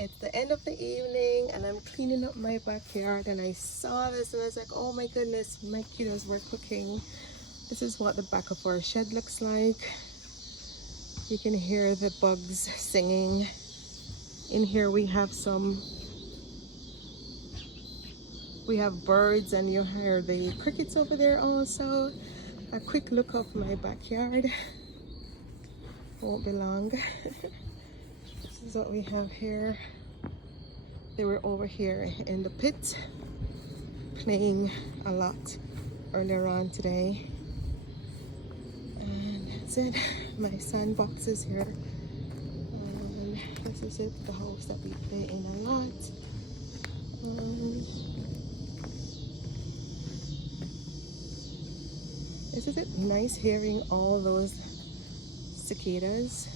It's the end of the evening and I'm cleaning up my backyard, and I saw this and I was like, oh my goodness, my kiddos were cooking. This is what the back of our shed looks like. You can hear the bugs singing. In here we have birds, and you hear the crickets over there also. A quick look of my backyard. Won't be long. This is what we have here. They were over here in the pit playing a lot earlier on today. And that's it. My sandbox is here. And this is it, the house that we play in a lot. Isn't it nice hearing all those cicadas?